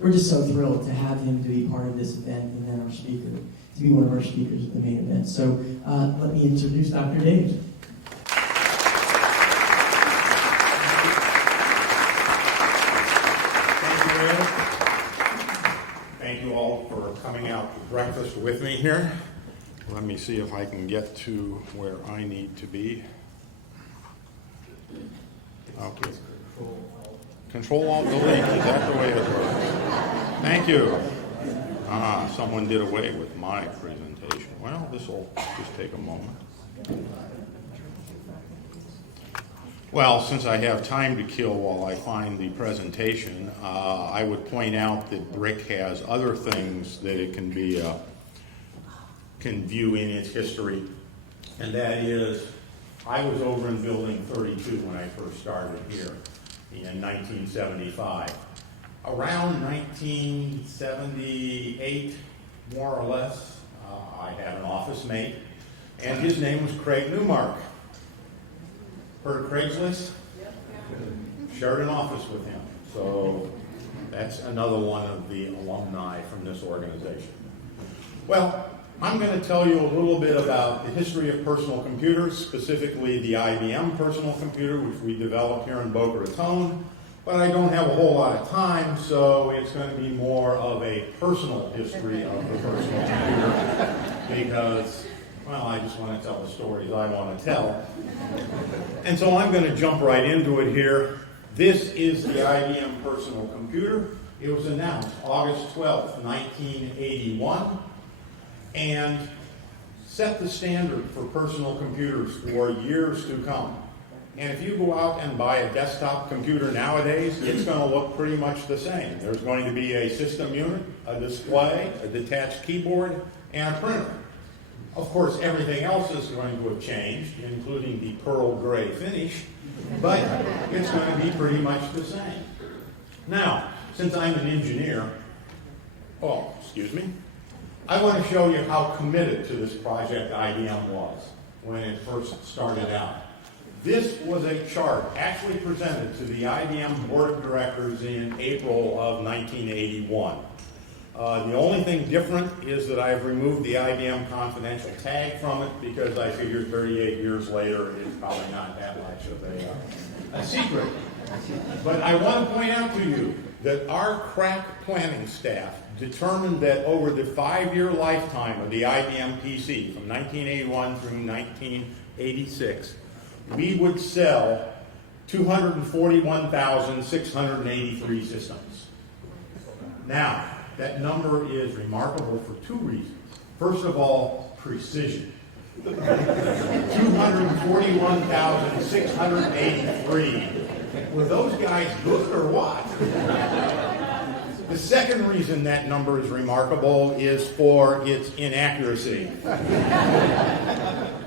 we're just so thrilled to have him to be part of this event and then our speaker, to be one of our speakers at the main event. So let me introduce Dr. Davis. Thank you all for coming out to breakfast with me here. Let me see if I can get to where I need to be. Okay. Control-Alt-Delete, is that the way it works? Thank you. Someone did away with my presentation. Well, this will just take a moment. Well, since I have time to kill while I find the presentation, I would point out that BRIC has other things that it can view in its history, and that is, I was over in building 32 when I first started here in 1975. Around 1978, more or less, I had an office mate, and his name was Craig Newmark. Heard of Craigslist? Yep. Shared an office with him. So that's another one of the alumni from this organization. Well, I'm going to tell you a little bit about the history of personal computers, specifically the IBM Personal Computer, which we developed here in Boca Raton. But I don't have a whole lot of time, so it's going to be more of a personal history of the personal computer because, well, I just want to tell the stories I want to tell. And so I'm going to jump right into it here. This is the IBM Personal Computer. It was announced August 12th, 1981, and set the standard for personal computers for years to come. And if you go out and buy a desktop computer nowadays, it's going to look pretty much the same. There's going to be a system unit, a display, a detached keyboard, and a printer. Of course, everything else is going to have changed, including the pearl gray finish, but it's going to be pretty much the same. Now, since I'm an engineer, I want to show you how committed to this project IBM was when it first started out. This was a chart actually presented to the IBM Board of Directors in April of 1981. The only thing different is that I've removed the IBM confidential tag from it because I figured 38 years later it's probably not that much of a secret. But I want to point out to you that our crack planning staff determined that over the 5-year lifetime of the IBM PC, from 1981 through 1986, we would sell 241,683 systems. Now, that number is remarkable for two reasons. First of all, precision. 241,683. Were those guys good or what? The second reason that number is remarkable is for its inaccuracy.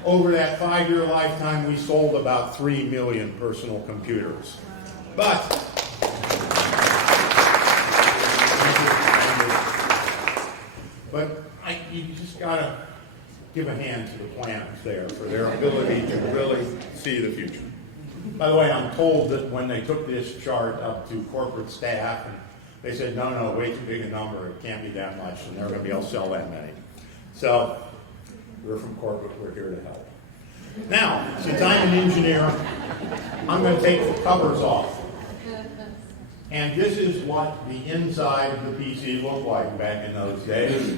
Over that 5-year lifetime, we sold about 3 million personal computers. But you just got to give a hand to the planners there for their ability to really see the future. By the way, I'm told that when they took this chart up to corporate staff, and they said, no, way too big a number, it can't be that much, and they're going to be able to sell that many. So, we're from corporate, we're here to help. Now, since I'm an engineer, I'm going to take the covers off. And this is what the inside of the PC looked like back in those days.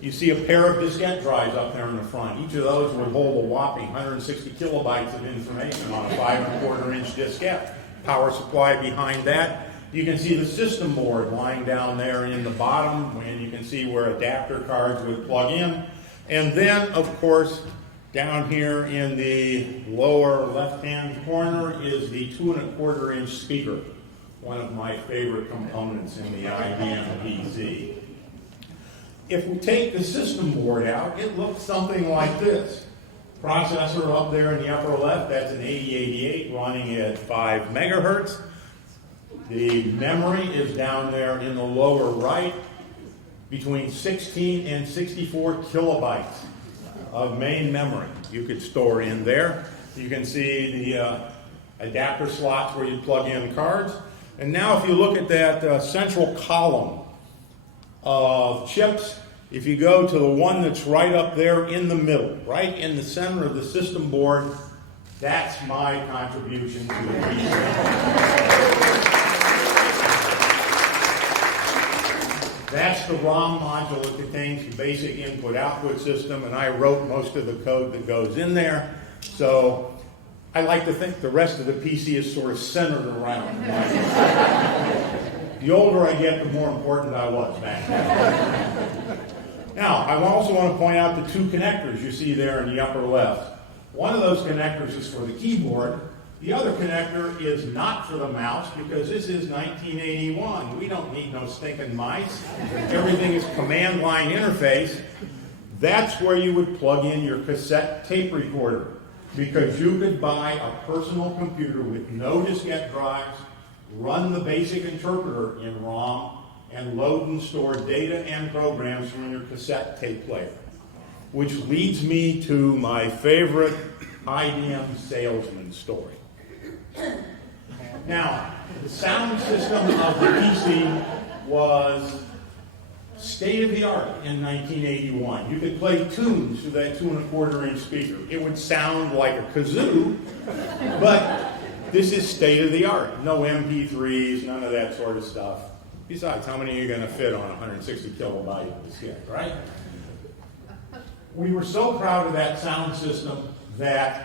You see a pair of diskette drives up there in the front. Each of those would hold a whopping 160 kilobytes of information on a 5¼ diskette. Power supply behind that. You can see the system board lying down there in the bottom, and you can see where adapter cards would plug in. And then, of course, down here in the lower left-hand corner is the 2¼ speaker, one of my favorite components in the IBM PC. If we take the system board out, it looks something like this. Processor up there in the upper left, that's an 8088 running at 5 megahertz. The memory is down there in the lower right, between 16 and 64 kilobytes of main memory you could store in there. You can see the adapter slots where you plug in cards. And now if you look at that central column of chips, if you go to the one that's right up there in the middle, right in the center of the system board, that's my contribution to the PC. That's the ROM module that contains the basic input-output system, and I wrote most of the code that goes in there. So I like to think the rest of the PC is sort of centered around mine. The older I get, the more important I was back then. Now, I also want to point out the two connectors you see there in the upper left. One of those connectors is for the keyboard. The other connector is not for the mouse because this is 1981. We don't need no stinking mice. Everything is command line interface. That's where you would plug in your cassette tape recorder because you could buy a personal computer with no diskette drives, run the basic interpreter in ROM, and load and store data and programs from your cassette tape player. Which leads me to my favorite IBM salesman story. Now, the sound system of the PC was state-of-the-art in 1981. You could play tunes through that 2 1/4-inch speaker. It would sound like a kazoo, but this is state-of-the-art. No MP3s, none of that sort of stuff. Besides, how many are you going to fit on a 160 kilobyte diskette, right? We were so proud of that sound system that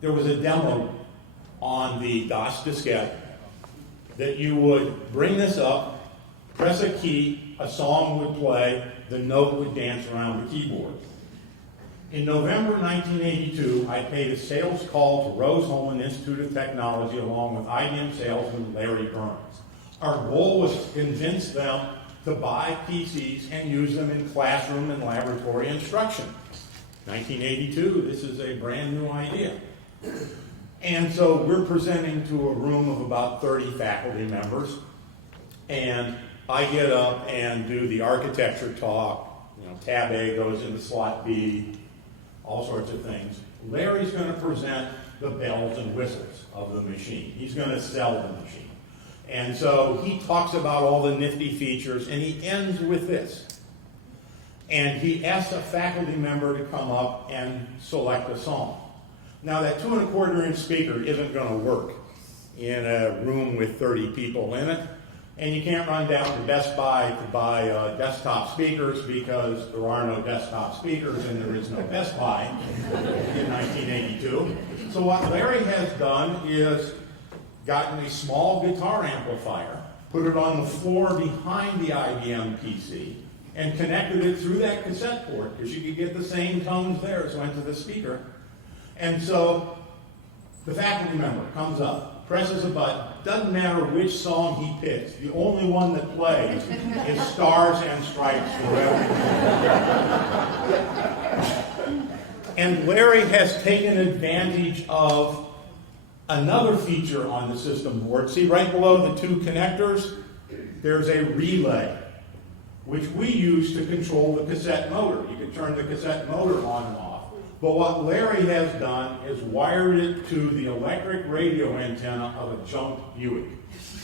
there was a demo on the DOS diskette that you would bring this up, press a key, a song would play, the note would dance around the keyboard. In November 1982, I paid a sales call to Rose-Hulman Institute of Technology along with IBM salesman Larry Burns. Our goal was to convince them to buy PCs and use them in classroom and laboratory instruction. 1982, this is a brand new idea. And so we're presenting to a room of about 30 faculty members, and I get up and do the architecture talk. You know, tab A goes into slot B, all sorts of things. Larry's going to present the bells and whistles of the machine. He's going to sell the machine. And so he talks about all the nifty features, and he ends with this. And he asks a faculty member to come up and select a song. Now, that 2 1/4-inch speaker isn't going to work in a room with 30 people in it. And you can't run down to Best Buy to buy desktop speakers because there are no desktop speakers and there is no Best Buy in 1982. So what Larry has done is gotten a small guitar amplifier, put it on the floor behind the IBM PC, and connected it through that cassette port because you could get the same tones there as went to the speaker. And so the faculty member comes up, presses a button, doesn't matter which song he picks, the only one that plays is Stars and Stripes Forever. And Larry has taken advantage of another feature on the system board. See right below the two connectors, there's a relay, which we use to control the cassette motor. You can turn the cassette motor on and off. But what Larry has done is wired it to the electric radio antenna of a junk Buick.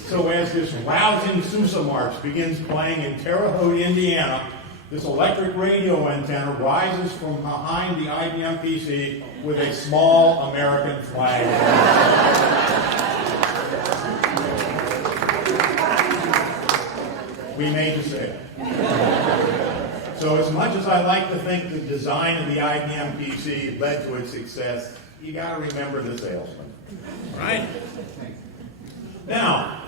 So as this rousing Sousa March begins playing in Terre Haute, Indiana, this electric radio antenna rises from behind the IBM PC with a small American flag. We made the sale. So as much as I like to think the design of the IBM PC led to its success, you got to remember the salesman, right? Now,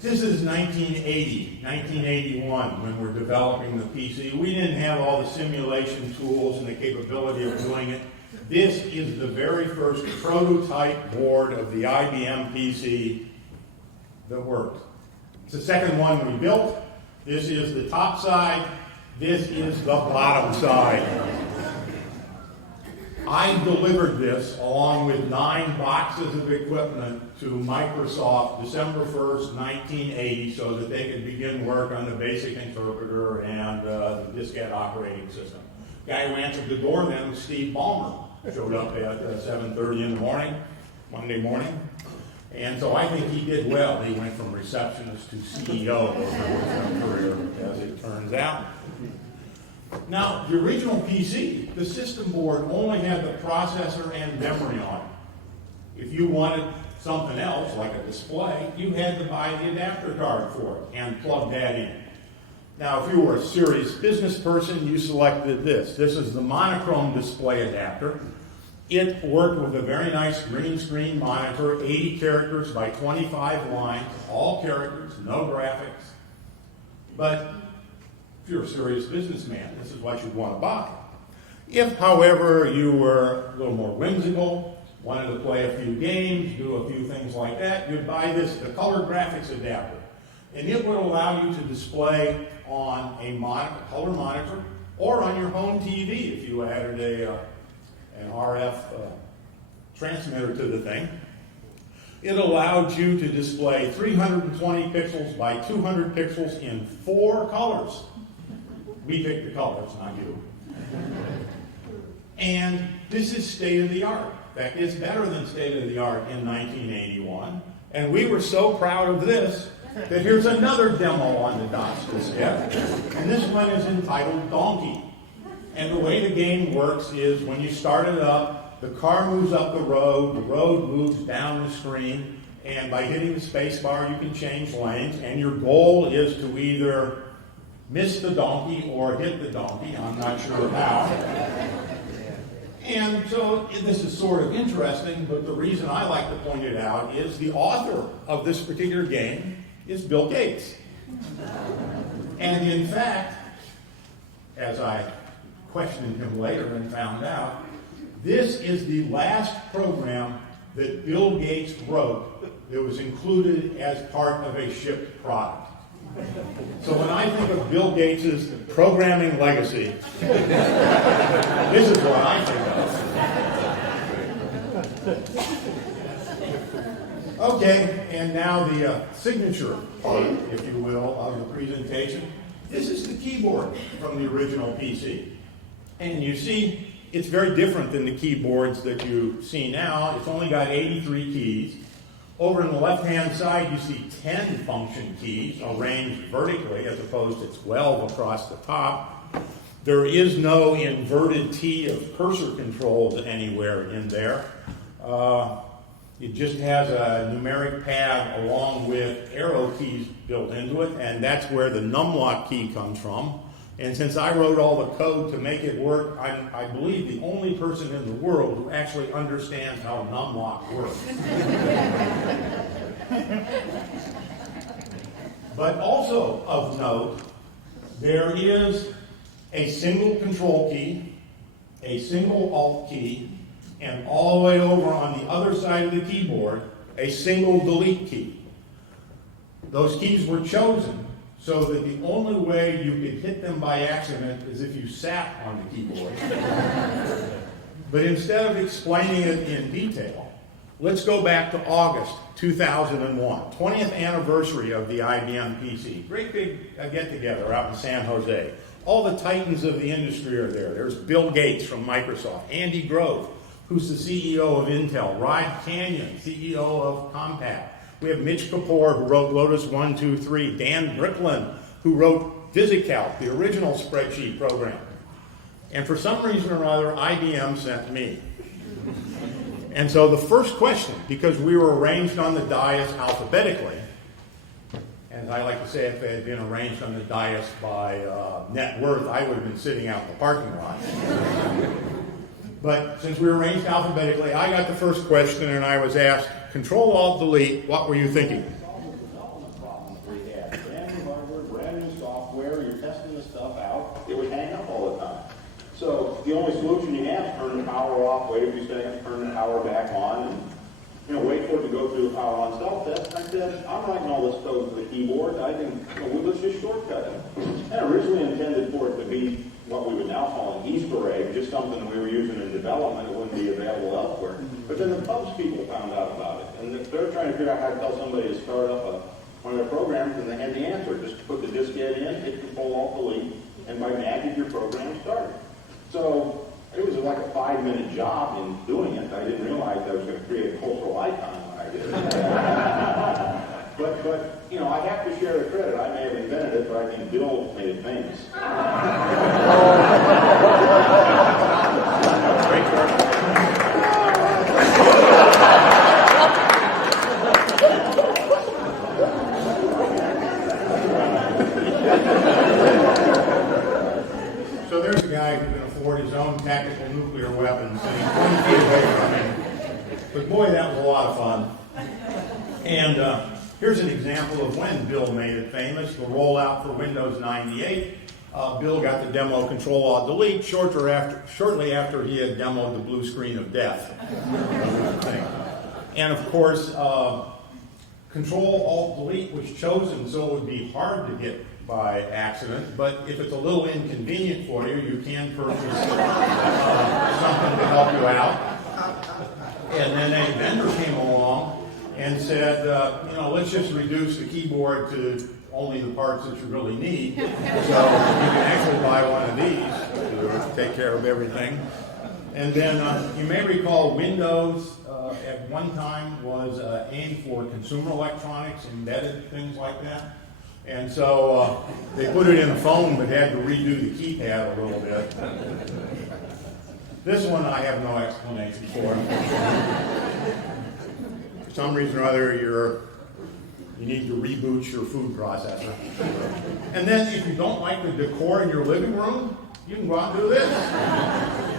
this is 1980, 1981 when we're developing the PC. We didn't have all the simulation tools and the capability of doing it. This is the very first prototype board of the IBM PC that worked. It's the second one we built. This is the top side. This is the bottom side. I delivered this along with 9 boxes of equipment to Microsoft December 1st, 1980, so that they could begin work on the basic interpreter and the diskette operating system. The guy who answered the door then was Steve Ballmer. Showed up at 7:30 in the morning, Monday morning. And so I think he did well. He went from receptionist to CEO over his career, as it turns out. Now, the original PC, the system board only had the processor and memory on it. If you wanted something else, like a display, you had to buy the adapter card for it and plug that in. Now, if you were a serious business person, you selected this. This is the Monochrome Display adapter. It worked with a very nice green screen monitor, 80 characters by 25 lines, all characters, no graphics. But if you're a serious businessman, this is what you'd want to buy. If, however, you were a little more whimsical, wanted to play a few games, do a few things like that, you'd buy this, the color graphics adapter. And it would allow you to display on a color monitor or on your home TV if you added an RF transmitter to the thing. It allowed you to display 320 pixels by 200 pixels in 4 colors. We picked the colors, not you. And this is state-of-the-art. In fact, it's better than state-of-the-art in 1981. And we were so proud of this that here's another demo on the DOS diskette. And this one is entitled Donkey. And the way the game works is when you start it up, the car moves up the road moves down the screen, and by hitting the space bar you can change lanes, and your goal is to either miss the donkey or hit the donkey. I'm not sure how. And so this is sort of interesting, but the reason I like to point it out is the author of this particular game is Bill Gates. And in fact, as I questioned him later and found out, this is the last program that Bill Gates wrote that was included as part of a shipped product. So when I think of Bill Gates' programming legacy, this is what I think of. Okay, and now the signature part, if you will, of the presentation. This is the keyboard from the original PC. And you see, it's very different than the keyboards that you see now. It's only got 83 keys. Over on the left-hand side, you see 10 function keys arranged vertically as opposed to 12 across the top. There is no inverted T of cursor controls anywhere in there. It just has a numeric pad along with arrow keys built into it, and that's where the numlock key comes from. And since I wrote all the code to make it work, I'm, I believe, the only person in the world who actually understands how numlock works. But also of note, there is a single control key, a single alt key, and all the way over on the other side of the keyboard, a single delete key. Those keys were chosen so that the only way you could hit them by accident is if you sat on the keyboard. But instead of explaining it in detail, let's go back to August 2001, 20th anniversary of the IBM PC. Great big get-together out in San Jose. All the titans of the industry are there. There's Bill Gates from Microsoft, Andy Grove, who's the CEO of Intel, Rod Canyon, CEO of Compaq. We have Mitch Kapoor, who wrote Lotus 1, 2, 3. Dan Bricklin, who wrote VisiCalc, the original spreadsheet program. And for some reason or other, IBM sent me. And so the first question, because we were arranged on the dais alphabetically, and I like to say if they had been arranged on the dais by net worth, I would have been sitting out in the parking lot. But since we were arranged alphabetically, I got the first question and I was asked, Control-Alt-Delete, what were you thinking? Solving the development problems we had. Brand new hardware, brand new software, you're testing the stuff out, it would hang up all the time. So the only solution you have is turn the power off, wait a few seconds, turn the power back on, and wait for it to go through the power on self-test. I said, I'm writing all this code for the keyboard, I think, let's just shortcut it. And originally intended for it to be what we would now call an Easter egg, just something that we were using in development, it wouldn't be available elsewhere. But then the pubs people found out about it, and they're trying to figure out how to tell somebody to start up one of their programs, and they had the answer. Just put the diskette in, hit Control-Alt-Delete, and by magic your program started. So it was like a 5-minute job in doing it. I didn't realize I was going to create a cultural icon when I But, you know, I have to share the credit. I may have invented it, but I think Bill made it famous. Great work. So there's a guy who can afford his own tactical nuclear weapons and he's 20 feet away from me. But boy, that was a lot of fun. And here's an example of when Bill made it famous, the rollout for Windows 98. Bill got the demo Control-ALT-DELETE shortly after he had demoed the blue screen of death. And of course, Control-ALT-DELETE was chosen so it would be hard to get by accident, but if it's a little inconvenient for you, you can purchase something to help you out. And then a vendor came along and said, you know, let's just reduce the keyboard to only the parts that you really need. So you can actually buy one of these to take care of everything. And then you may recall Windows at one time was aimed for consumer electronics, embedded things like that. And so they put it in a phone but had to redo the keypad a little bit. This one I have no explanation for. For some reason or other, you need to reboot your food processor. And then if you don't like the decor in your living room, you can go out and do this.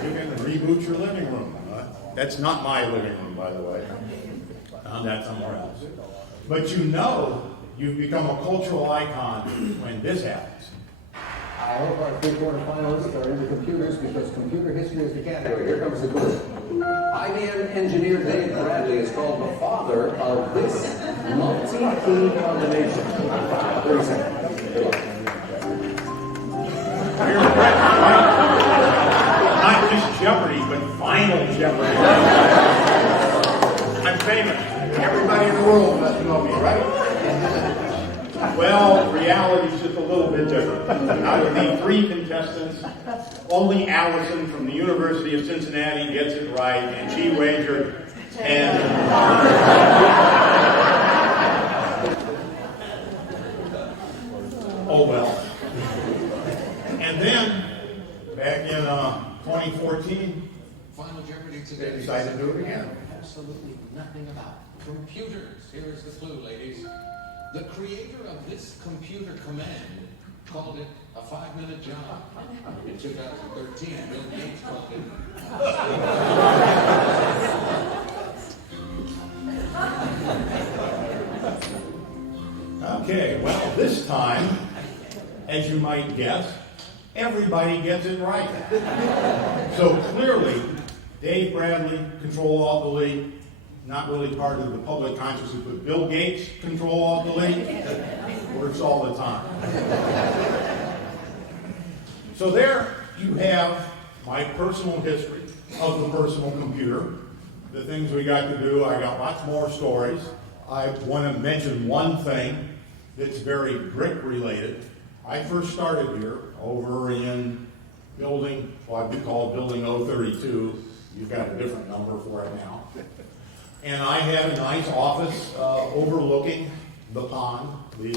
You can reboot your living room. That's not my living room, by the way. Found that somewhere else. But you know you've become a cultural icon when this happens. I hope our three quarterfinalists are into computers because computer history is the category. Here comes the clue. IBM engineer Dave Bradley is called the father of this multi-key combination. 30 seconds. Good luck. Not just Jeopardy, but Final Jeopardy. I'm famous. Everybody in the world doesn't know me, right? Well, reality's just a little bit different. Out of the 3 contestants, only Allison from the University of Cincinnati gets it right, and she wagered 10. Oh well. And then, back in 2014, Final Jeopardy they today. decided to do it again. Absolutely nothing about computers. Here is the clue, ladies. The creator of this computer command called it a 5-minute job. In 2013, Bill Gates called it. Okay, well, this time, as you might guess, everybody gets it right. So clearly, Dave Bradley, Control-ALT-DELETE, not really part of the public consciousness, but Bill Gates, Control-ALT-DELETE, works all the time. So there you have my personal history of the personal computer, the things we got to do. I got lots more stories. I want to mention one thing that's very brick related. I first started here over in building, what we call building 032. You've got a different number for it now. And I had a nice office overlooking the pond. They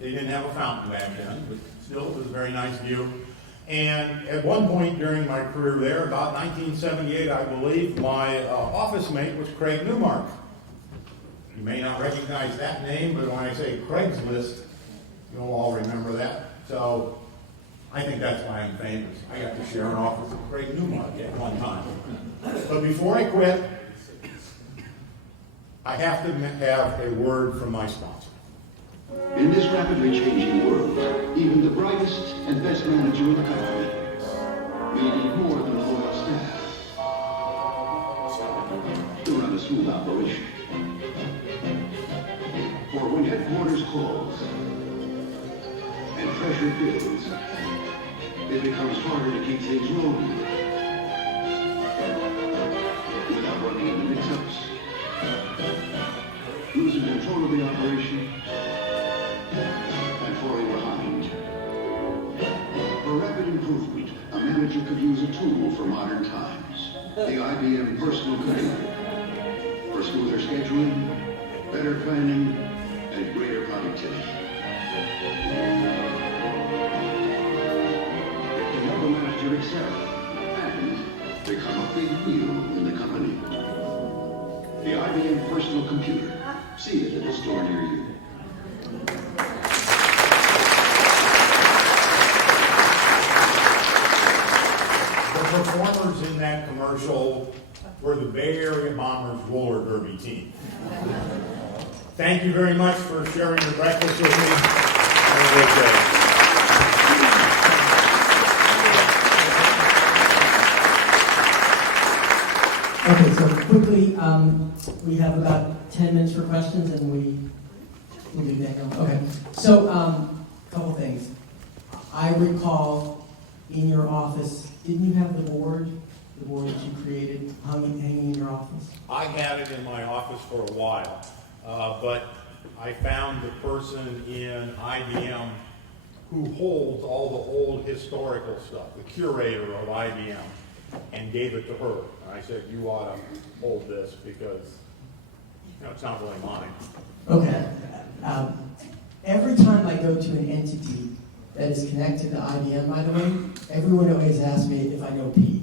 didn't have a fountain back then, but still it was a very nice view. And at one point during my career there, about 1978, I believe, my office mate was Craig Newmark. You may not recognize that name, but when I say Craigslist, you'll all remember that. So I think that's why I'm famous. I got to share an office with Craig Newmark at one time. But before I quit, I have to have a word from my sponsor. In this rapidly changing world, even the brightest and best manager in the company may need more than a loyal staff to run a smooth operation. For when headquarters close and pressure builds, it becomes harder to keep things rolling without running into mix-ups, losing control of the operation, and falling behind. For rapid improvement, a manager could use a tool for modern times. The IBM Personal Computer. for smoother scheduling, better planning, and greater productivity. It can help a manager excel and become a big wheel in the company. The IBM Personal Computer. See it at a store near you. The performers in that commercial were the Bay Area Bombers roller derby team. Thank you very much for sharing your breakfast with me. Have a great day. Okay, so quickly, we have about 10 minutes for questions, and we'll do that now. Okay, so a couple things. I recall in your office, didn't you have the board that you created hanging in your office? I had it in my office for a while, but I found the person in IBM who holds all the old historical stuff, the curator of IBM, and gave it to her. And I said, you ought to hold this because, it's not really mine. Okay. Every time I go to an entity that is connected to IBM, by the way, everyone always asks me if I know Pete.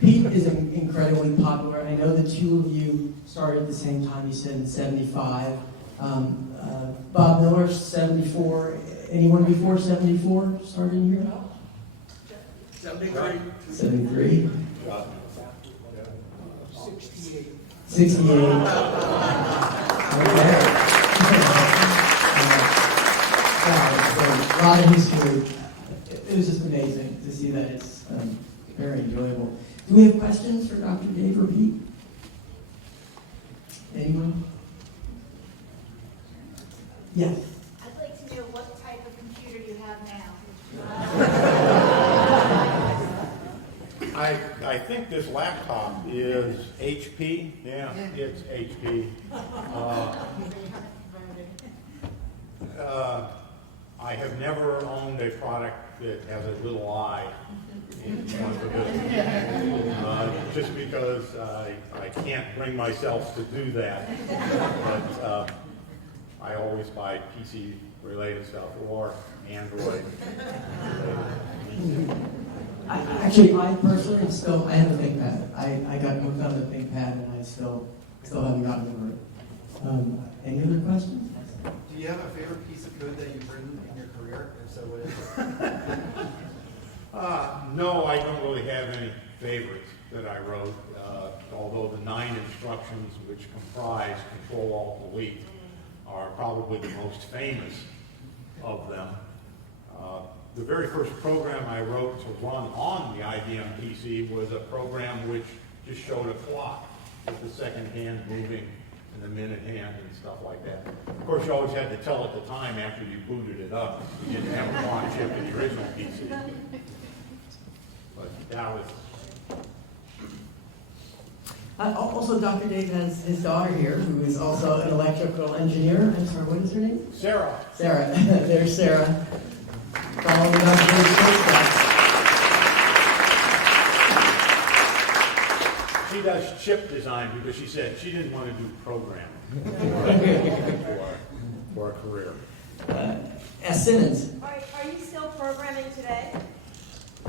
Pete is incredibly popular. I know the two of you started at the same time, you said in 75. Bob Miller, 74. Anyone before 74 started in here? 73. 73. 68. Okay. A lot of history. It was just amazing to see that. It's very enjoyable. Do we have questions for Dr. Dave or Pete? Anyone? Yes. I'd like to know what type of computer you have now. I think this laptop is HP. Yeah, it's HP. I have never owned a product that has a little eye in front of it, just because I can't bring myself to do that. But I always buy PC-related stuff or Android. I personally am still, I have a ThinkPad. I got hooked on the ThinkPad and I still haven't gotten over it. Any other questions? Do you have a favorite piece of code that you've written in your career? If so, what is it? No, I don't really have any favorites that I wrote, although the 9 instructions which comprise Control-Alt-Delete are probably the most famous of them. The very first program I wrote to run on the IBM PC was a program which just showed a clock with the second hand moving and the minute hand and stuff like that. Of course, you always had to tell at the time after you booted it up. You didn't have a clock chip in the original PC. But that was... Also, Dr. Dave has his daughter here, who is also an electrical engineer. I'm sorry, what is her name? Sarah. Sarah. There's Sarah. Following Dr. Dave's footsteps. She does chip design because she said she didn't want to do programming for a career. S. Simmons. Are you still programming today?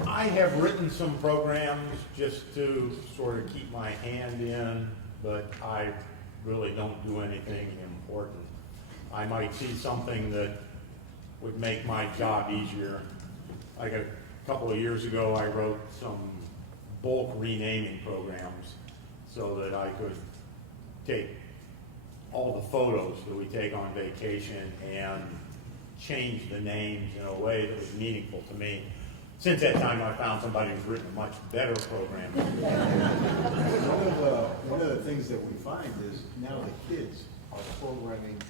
I have written some programs just to sort of keep my hand in, but I really don't do anything important. I might see something that would make my job easier. Like a couple of years ago, I wrote some bulk renaming programs so that I could take all the photos that we take on vacation and change the names in a way that was meaningful to me. Since that time, I found somebody who's written a much better program. One of the things that we find is now the kids are programming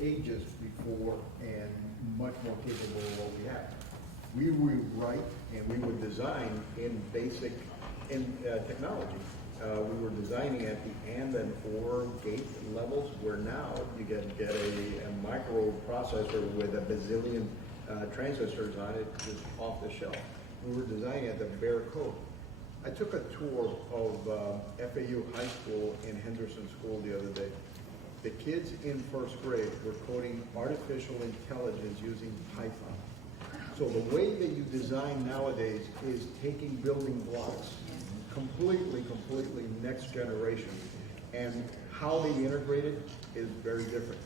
ages before and much more capable of what we have. We would write and we would design in basic technology. We were designing at the AND and OR gate levels, where now you get a microprocessor with a bazillion transistors on it just off the shelf. We were designing at the bare code. I took a tour of FAU High School in Henderson School the other day. The kids in first grade were coding artificial intelligence using Python. So the way that you design nowadays is taking building blocks, completely next generation. And how they integrate it is very different.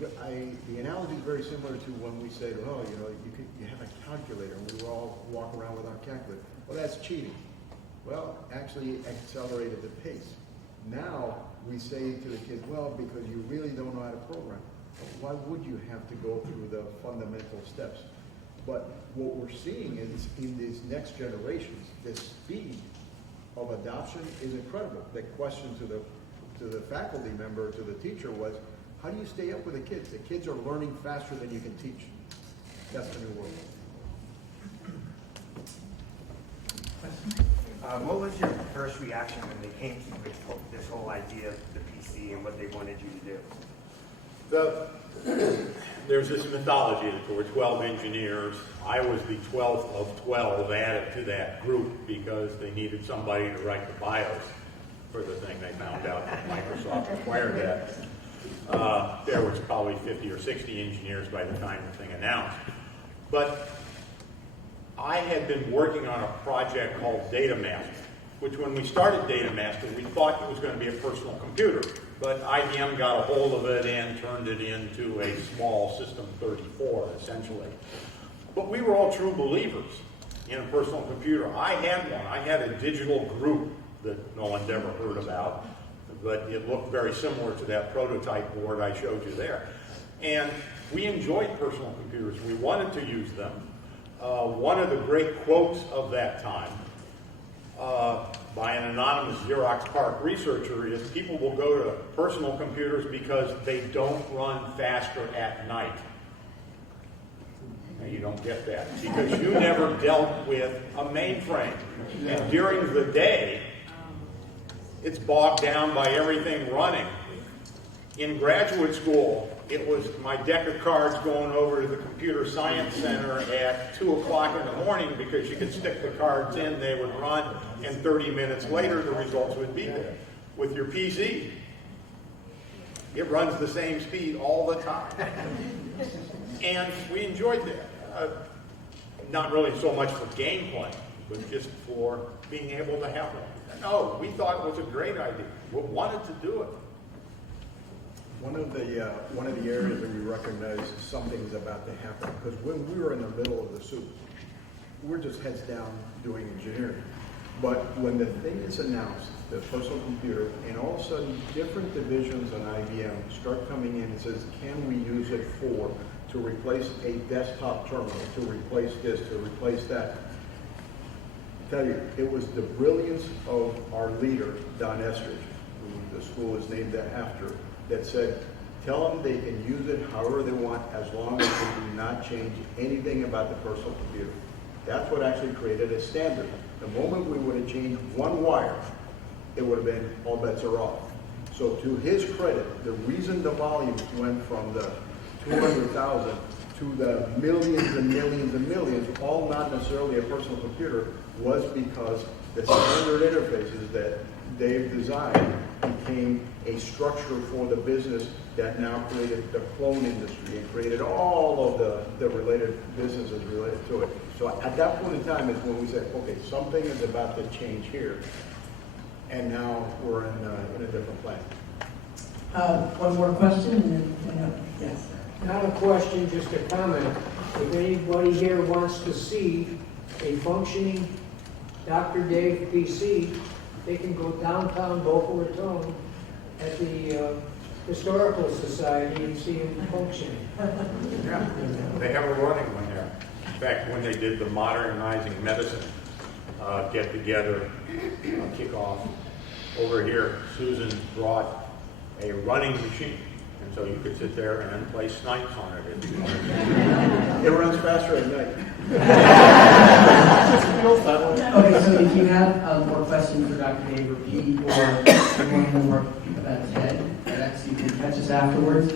The analogy is very similar to when we said, oh, you have a calculator, and we all walk around with our calculator. Well, that's cheating. Well, actually it accelerated the pace. Now we say to the kids, well, because you really don't know how to program. Why would you have to go through the fundamental steps? But what we're seeing is in these next generations, the speed of adoption is incredible. The question to the faculty member, to the teacher was, how do you stay up with the kids? The kids are learning faster than you can teach. That's the new world. What was your first reaction when they came to you with this whole idea of the PC and what they wanted you to do? There's this mythology that there were 12 engineers. I was the 12th of 12 added to that group because they needed somebody to write the BIOS for the thing. They found out that Microsoft required that. There was probably 50 or 60 engineers by the time the thing announced. But I had been working on a project called DataMaster, which when we started DataMaster, we thought it was going to be a personal computer. But IBM got a hold of it and turned it into a small System 34, essentially. But we were all true believers in a personal computer. I had one. I had a digital group that no one's ever heard about, but it looked very similar to that prototype board I showed you there. And we enjoyed personal computers. We wanted to use them. One of the great quotes of that time by an anonymous Xerox PARC researcher is, people will go to personal computers because they don't run faster at night. Now, you don't get that because you never dealt with a mainframe. And during the day, it's bogged down by everything running. In graduate school, it was my deck of cards going over to the Computer Science Center at 2 o'clock in the morning because you could stick the cards in, they would run, and 30 minutes later the results would be there. With your PC, it runs the same speed all the time. And we enjoyed that. Not really so much for gameplay, but just for being able to have one. No, we thought it was a great idea. We wanted to do it. One of the areas that we recognize something's about to happen, because when we were in the middle of the soup, we're just heads down doing engineering. But when the thing is announced, the personal computer, and all of a sudden different divisions on IBM start coming in and says, can we use it to replace a desktop terminal, to replace this, to replace that. I tell you, it was the brilliance of our leader, Don Estridge, who the school is named after, that said, tell them they can use it however they want as long as they do not change anything about the personal computer. That's what actually created a standard. The moment we would have changed one wire, it would have been all bets are off. So to his credit, the reason the volumes went from the 200,000 to the millions and millions and millions, all not necessarily a personal computer, was because the standard interfaces that Dave designed became a structure for the business that now created the clone industry and created all of the related businesses related to it. So at that point in time is when we said, okay, something is about to change here, and now we're in a different planet. One more question, and then, yes. Not a question, just a comment. If anybody here wants to see a functioning Dr. Dave PC, they can go downtown Boca Raton at the Historical Society and see him functioning. Yeah, they have a running one there. In fact, when they did the Modernizing Medicine get-together kickoff over here, Susan brought a running machine. And so you could sit there and play snipes on it if you wanted. It runs faster at night. Okay, so if you have more questions for Dr. Dave or Pete, or you want more about Ted, you can catch us afterwards.